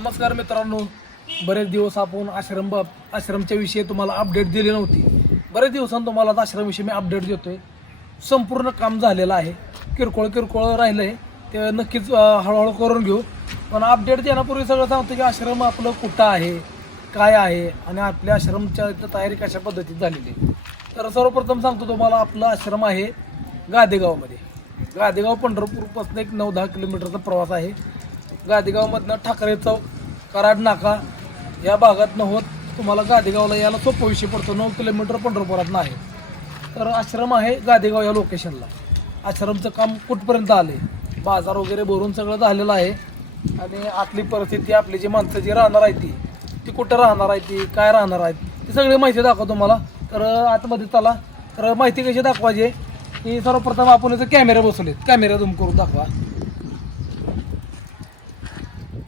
नमस्कार मित्रांनो. बरेच दिवस आपण आश्रम बाब आश्रमच्या विषयी तुम्हाला अपडेट दिली नव्हती. बरेच दिवसांनी तुम्हाला आश्रमविषयी मी अपडेट देतोय. संपूर्ण काम झालेलं आहे. किरकोळ किरकोळ राहिलं आहे ते नक्कीच हळूहळू करून घेऊ. पण अपडेट देण्यापूर्वी सगळं सांगतो की आश्रम आपलं कुठं आहे? काय आहे? आणि आपल्या आश्रमच्या इथं तयारी कशा पद्धतीत झालेली आहे? तर सर्वप्रथम सांगतो तुम्हाला आपलं आश्रम आहे गादेगावमध्ये. गादेगाव पंढरपूरपासून एक नऊ दहा किलोमीटरचा प्रवास आहे. गादेगावमधनं ठाकरे चौक कराड नाका या भागातनं होत तुम्हाला गादेगावला यायला सोपं विषय पडतो. नऊ किलोमीटर पंढरपुरातनं आहे. तर आश्रम आहे गादेगाव या लोकेशनला आश्रमचं काम कुठपर्यंत आले बाजार वगैरे भरून सगळं झालेलं आहे. आणि आतली परिस्थिती आपली जी माणसं जी राहणार आहे ती ती कुठं राहणार आहे ती काय राहणार आहेत ती सगळी माहिती दाखवा तुम्हाला. तर आतमध्ये चला. तर माहिती कशी दाखवायची की सर्वप्रथम आपण इथं कॅमेरे बसवलेत. कॅमेरा झूम करून दाखवा.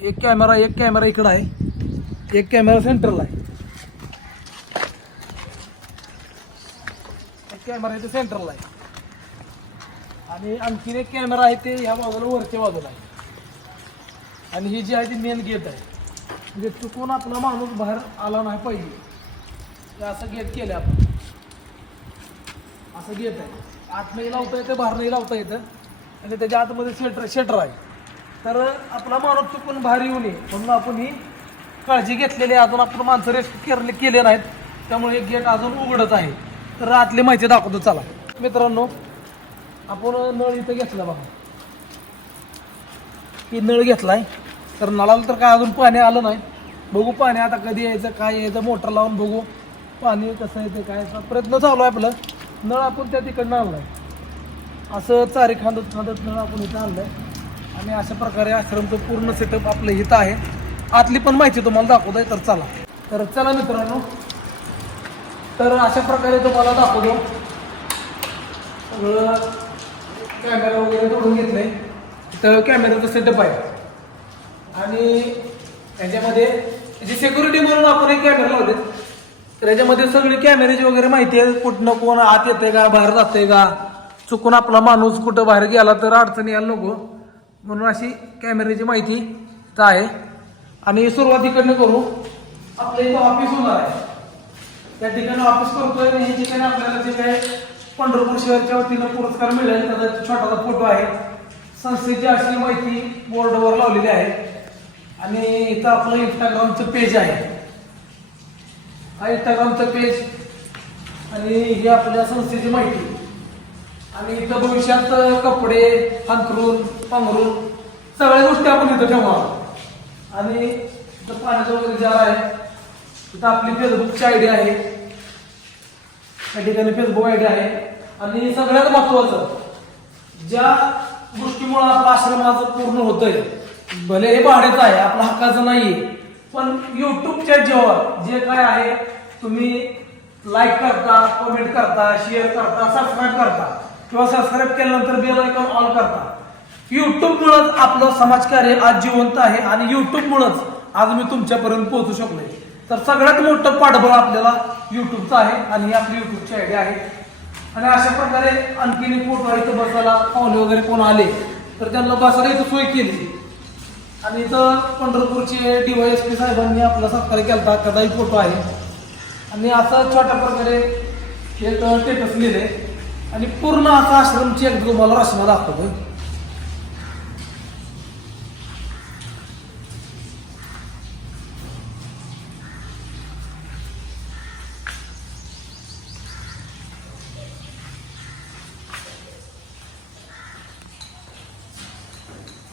एक कॅमेरा एक कॅमेरा इकडं आहे. एक कॅमेरा सेंटरला आहे. एक कॅमेरा इथे सेंटरला आहे. आणि आणखीन एक कॅमेरा आहे ते ह्या बाजूला वरच्या बाजूला आहे. आणि ही जी आहे ती मेन गेट आहे. म्हणजे चुकून आपला माणूस बाहेर आला नाही पाहिजे. असं गेट केलं आपण. असं गेट आहे. आतमध्ये लावता येतं बाहेर नाही लावता येतं. आणि त्याच्या आतमध्ये शेटर शेटर आहे. तर आपला माणूस चुकून बाहेर येऊ नये. म्हणून आपण ही काळजी घेतलेली आहे. अजून आपण माणसं रेस्ट केले केले नाहीत. त्यामुळे हे गेट अजून उघडत आहे. तर आतली माहिती दाखवतो. चला. मित्रांनो आपण नळ इथं घेतला बघा. की नळ घेतलाय. तर नळाला तर काय अजून पाणी आलं नाही. बघू पाणी आता कधी यायचं काय यायचं मोटर लावून बघू. पाणी कसं येतं काय असा प्रयत्न चालू आहे आपलं. नळ आपण त्या तिकडनं आणलाय. असं चारी खांदत खांदत नळ आपण इथं आणलंय. आणि अशा प्रकारे आश्रमचं पूर्ण सेटअप आपलं इथं आहे. आतली पण माहिती तुम्हाला दाखवतोय तर चला. तर चला मित्रांनो. तर अशा प्रकारे तुम्हाला दाखवतो. सगळं कॅमेरा वगैरे जोडून घेतलंय. तर कॅमेराचं सेटअप आहे. आणि याच्यामध्ये जी सिक्युरिटी म्हणून आपण एक कॅमेरा लावले तर याच्यामध्ये सगळी कॅमेऱ्याची वगैरे माहिती आहे. कुठनं कोण आत येते का बाहेर जाते का चुकून आपला माणूस कुठं बाहेर गेला तर अडचणी यायला नको. म्हणून अशी कॅमेऱ्याची माहिती इथं आहे. आणि सुरुवातीकडनं करू. आपलं इथं ऑफिस होणार आहे. त्या ठिकाणी ऑफिस करतोय आणि या ठिकाणी आपल्याला जे काय पंढरपूर शहरच्या वतीनं पुरस्कार मिळेल त्याचा छोटासा फोटो आहे. संस्थेची अशी माहिती बोर्डवर लावलेली आहे. आणि इथं आपलं इंस्टाग्रामचं पेज आहे. हा इंस्टाग्रामचं पेज आणि ही आपल्या संस्थेची माहिती. आणि इथं भविष्यात कपडे अंथरून पांघरून सगळ्या गोष्टी आपण इथं ठेवणार आणि इथं वगैरे जार आहे तिथं आपली फेसबुकची आयडी आहे. त्या ठिकाणी फेसबुक आयडी आहे. आणि सगळ्यात महत्वाचं ज्या गोष्टीमुळे आपलं आश्रमाचं पूर्ण होतंय भले हे भाड्याचं आहे आपलं हक्काचं नाहीये पण युट्यूबच्या जेव्हा जे काय आहे तुम्ही लाईक करता कमेंट करता शेअर करता सबस्क्राईब करता किंवा सबस्क्राईब केल्यानंतर बेल आयकॉन ऑन करता. युट्यूबमुळंच आपलं समाजकार्य आज जिवंत आहे आणि युट्यूबमुळंच आज मी तुमच्यापर्यंत पोहोचू शकलोय. तर सगळ्यात मोठं पाठबळ आपल्याला युट्यूबचं आहे आणि ही आपली युट्यूबची आयडिया आहे आणि अशा प्रकारे आणखीन फोटो इथं बसायला पाहुणे वगैरे कोण आले तर त्यांना बसायला इथं सोय केली. आणि इथं पंढरपूरचे डीवायएसपी साहेबांनी आपला सत्कार केला त्याचाही फोटो आहे. आणि असं छोट्या प्रकारे हे स्टेटस लिहिले आणि पूर्ण असा आश्रमची एक तुम्हाला रचना दाखवतोय.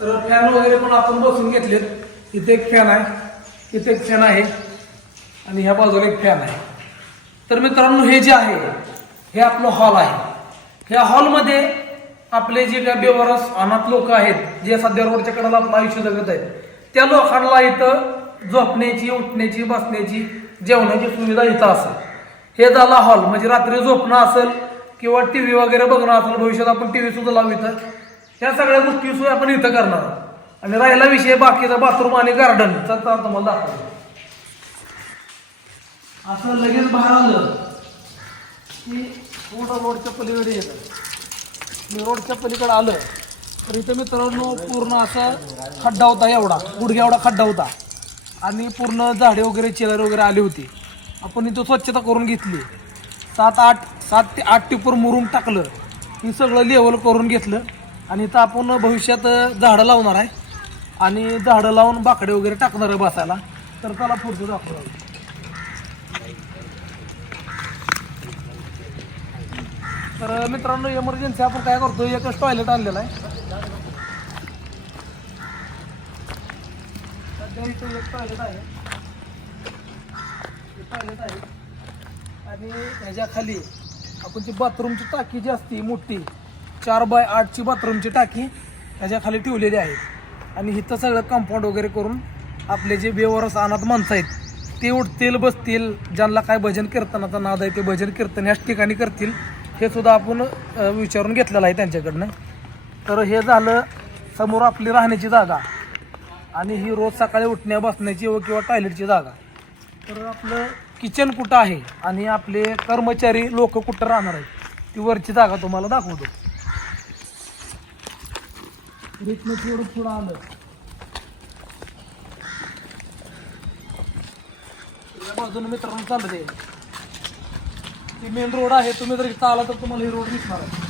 तर फॅन वगैरे पण आपण बसून घेतलेत. इथे एक फॅन आहे. इथे एक फॅन आहे. आणि ह्या बाजूला एक फॅन आहे. तर मित्रांनो हे जे आहे हे आपलं हॉल आहे. ह्या हॉलमध्ये आपले जे काय बेवरस अनाथ लोक आहेत जे सध्या रोडच्या कडेला आपलं आयुष्य जगत आहेत त्या लोकांना इथं झोपण्याची उठण्याची बसण्याची जेवणाची सुविधा इथं असेल. हे झाला हॉल म्हणजे रात्री झोपणं असेल किंवा टी व्ही वगैरे बघणं असेल भविष्यात आपण टी व्ही सुद्धा लावू इथं. ह्या सगळ्या गोष्टी सुद्धा आपण इथं करणार आहोत. आणि राहिला विषय बाकीचा बाथरूम आणि गार्डन तर तुम्हाला दाखवतो. असं लगेच बाहेर आलं की थोडं रोडच्या पलीकडे येतं. मी रोडच्या पलीकडे आलं तर इथं मित्रांनो पूर्ण असा खड्डा होता एवढा गुडघ्या एवढा खड्डा होता. आणि पूर्ण झाडे वगैरे चेलर वगैरे आले होते. आपण इथं स्वच्छता करून घेतली. सात आठ सात ते आठ टिपर मुरून टाकलं. हे सगळं लेवल करून घेतलं. आणि इथं आपण भविष्यात झाडं लावणार आहे. आणि झाडं लावून बाकडे वगैरे टाकणार आहे बसायला. तर त्याला पुढचं दाखवणार तर मित्रांनो इमर्जन्सी आपण काय करतो एकच टॉयलेट आणलेलं आहे. सध्या इथं एक टॉयलेट आहे. टॉयलेट आहे. आणि ह्याच्या खाली आपण ती बाथरूमची टाकी जी असते मोठी चार बाय आठची बाथरूमची टाकी त्याच्याखाली ठेवलेली आहे. आणि इथं सगळं कंपाऊंड वगैरे करून आपले जे बेवरस अनाथ माणसं आहेत ते उठतील बसतील ज्यांना काय भजन कीर्तनाचा नाद आहे ते भजन कीर्तन याच ठिकाणी करतील हे सुद्धा आपण विचारून घेतलेलं आहे त्यांच्याकडनं. तर हे झालं समोर आपली राहण्याची जागा. आणि ही रोज सकाळी उठण्या बसण्याची व किंवा टॉयलेटची जागा. तर आपलं किचन कुठं आहे? आणि आपले कर्मचारी लोक कुठं राहणार आहेत? ती वरची जागा तुम्हाला दाखवतो. इथनं थोडं पुढं आलं. या बाजूने मित्रांनो चाललं ते मेन रोड आहे तुम्ही जर इथं आला तर तुम्हाला हे रोड दिसणार आहे.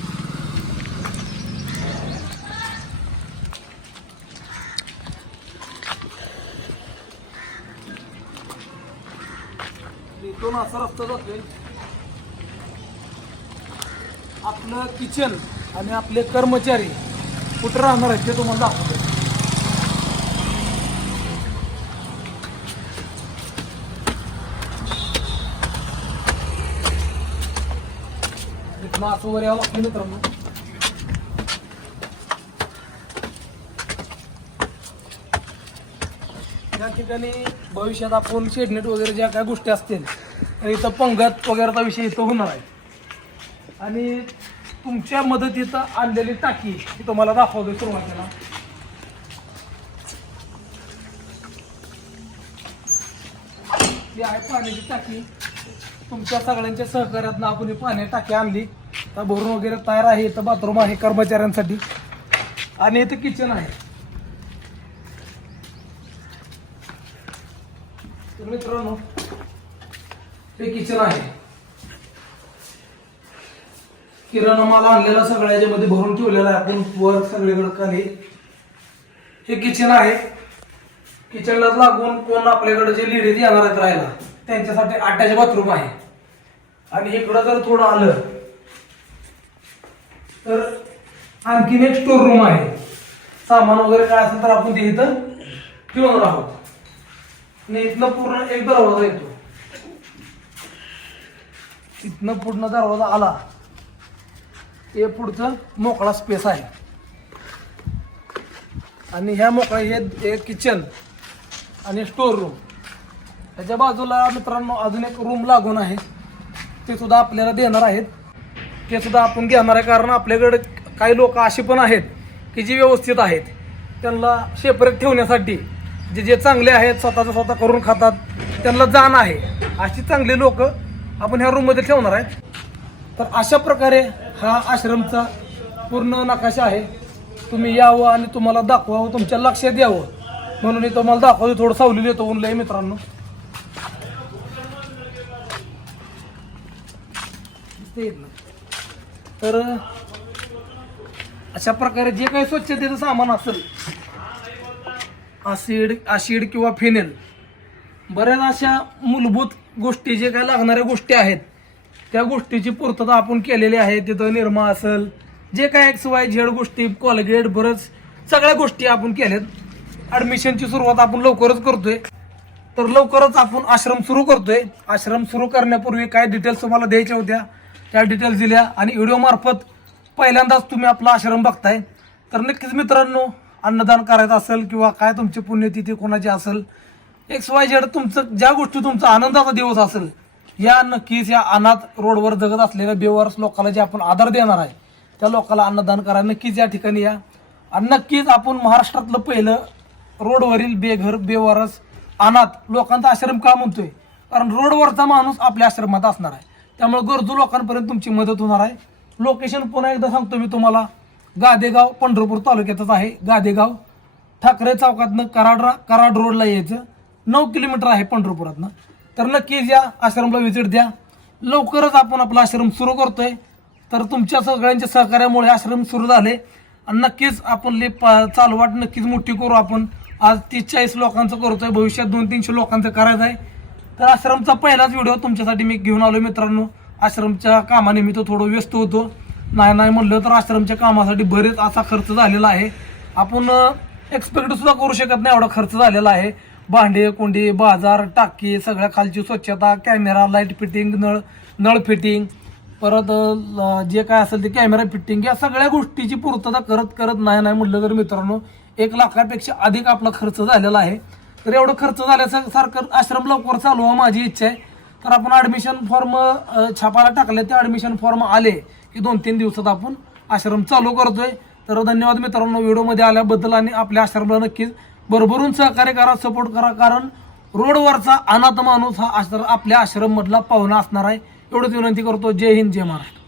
इथून असा रस्ता जातोय. आपलं किचन आणि आपले कर्मचारी. कुठं राहणार आहे ते तुम्हाला दाखवतो इथनं असं यावं लागतं मित्रांनो. या ठिकाणी भविष्यात आपण शेडनेट वगैरे ज्या काय गोष्टी असतील तर इथं पंगत वगैरेचा विषय इथं होणार आहे. आणि तुमच्या मदतीचं आणलेली टाकी ही तुम्हाला दाखवतो सुरुवातीला. ही आहे पाण्याची टाकी. तुमच्या सगळ्यांच्या सहकार्यातनं आपण ही टाकी आणली. तर भरून वगैरे तयार आहे इथं बाथरूम आहे कर्मचाऱ्यांसाठी. आणि इथं किचन आहे. मित्रांनो हे किचन आहे. किराणा माल आणलेला सगळ्या याच्यामध्ये भरून ठेवलेला आहे. आपण वर सगळीकडे खाली. हे किचन आहे. किचनला लागून कोण आपल्याकडे जे लेडीज येणार आहेत राहायला त्यांच्यासाठी आट्याचे बाथरूम आहे. आणि इकडं जर थोडं आलं तर आणखीन एक स्टोर रूम आहे. सामान वगैरे काय असेल तर आपण ते इथं ठेवणार आहोत. आणि इथनं पूर्ण एक दरवाजा येतो. इथनं पूर्ण दरवाजा आला. हे पुढचं मोकळा स्पेस आहे. आणि ह्या मोकळा हे किचन आणि स्टोर रूम त्याच्या बाजूला मित्रांनो अजून एक रूम लागून आहे. ते सुद्धा आपल्याला देणार आहेत. ते सुद्धा आपण घेणार आहे कारण आपल्याकडे काही लोक असे पण आहेत की जे व्यवस्थित आहेत. त्यांना शेपरेट ठेवण्यासाठी जे जे चांगले आहेत स्वतःचं स्वतः करून खातात त्यांना जाण आहे. अशी चांगली लोक आपण ह्या रूममध्ये ठेवणार आहेत. तर अशा प्रकारे हा आश्रमचा पूर्ण नकाशा आहे. तुम्ही यावं आणि तुम्हाला दाखवावं तुमच्या लक्षात यावं. म्हणून मी तुम्हाला दाखवतो थोडं सावलील येतो ऊन मित्रांनो. तर अशा प्रकारे जे काही स्वच्छतेचं सामान असेल आसिड आशिड किंवा फिनेल बऱ्याच अशा मूलभूत गोष्टी जे काय लागणाऱ्या गोष्टी आहेत त्या गोष्टीची पूर्तता आपण केलेली आहे तिथं निर्मा असेल जे काय एक्स वाय झेड गोष्टी कॉलगेट बरंच सगळ्या गोष्टी आपण केल्यात. ॲडमिशनची सुरुवात आपण लवकरच करतोय. तर लवकरच आपण आश्रम सुरू करतोय. आश्रम सुरू करण्यापूर्वी काय डिटेल्स तुम्हाला द्यायच्या होत्या त्या डिटेल्स दिल्या आणि व्हिडिओमार्फत पहिल्यांदाच तुम्ही आपला आश्रम बघताय. तर नक्कीच मित्रांनो अन्नदान करायचं असेल किंवा काय तुमची पुण्यतिथी कोणाची असेल एक्स वाय झेड तुमचं ज्या गोष्टी तुमचा आनंदाचा दिवस असेल या नक्कीच या अनाथ रोडवर जगत असलेल्या बेवारस लोकांना जे आपण आदर देणार आहे त्या लोकांना अन्नदान करा. नक्कीच या ठिकाणी या. आणि नक्कीच आपण महाराष्ट्रातलं पहिलं रोडवरील बेघर बेवारस अनाथ लोकांचा आश्रम का म्हणतोय? कारण रोडवरचा माणूस आपल्या आश्रमात असणार आहे. त्यामुळे गरजू लोकांपर्यंत तुमची मदत होणार आहे. लोकेशन पुन्हा एकदा सांगतो मी तुम्हाला. गादेगाव पंढरपूर तालुक्यातच आहे. गादेगाव ठाकरे चौकातनं कराड कराड रोडला यायचं. नऊ किलोमीटर आहे पंढरपुरातनं. तर नक्कीच या आश्रमला व्हिजिट द्या. लवकरच आपण आपला आश्रम सुरू करतोय. तर तुमच्या सगळ्यांच्या सहकार्यामुळे आश्रम सुरू झाले. आणि नक्कीच आपण ले चालवाट नक्कीच मोठी करू आपण. आज तीस चाळीस लोकांचं करतोय. भविष्यात दोन तीनशे लोकांचं करायचं आहे. तर आश्रमचा पहिलाच व्हिडिओ तुमच्यासाठी मी घेऊन आलो मित्रांनो. आश्रमच्या कामानिमित्त थोडं व्यस्त होतो. नाही नाही म्हणलं तर आश्रमच्या कामासाठी बरेच असा खर्च झालेला आहे. आपण एक्सपेक्ट सुद्धा करू शकत नाही. एवढा खर्च झालेला आहे. भांडे कुंडी बाजार टाकी सगळ्या खालची स्वच्छता कॅमेरा लाइट फिटिंग नळ नळ फिटिंग. परत जे काय असेल ते कॅमेरा फिटिंग या सगळ्या गोष्टीची पूर्तता करत करत नाही नाही म्हटलं तर मित्रांनो एक लाखापेक्षा अधिक आपला खर्च झालेला आहे. तर एवढं खर्च झाल्याचं सारखं आश्रम लवकर चालू व्हावं माझी इच्छा आहे. तर आपण ॲडमिशन फॉर्म छापायला टाकले ते ॲडमिशन फॉर्म आले की दोन तीन दिवसात आपण आश्रम चालू करतोय. तर धन्यवाद मित्रांनो व्हिडिओमध्ये आल्याबद्दल आणि आपल्या आश्रमला नक्कीच भरभरून सहकार्य करा सपोर्ट करा कारण रोडवरचा अनाथ माणूस हा आश्रम आपल्या आश्रममधला पाहुणा असणार आहे. एवढंच विनंती करतो. जय हिंद जय महाराष्ट्र.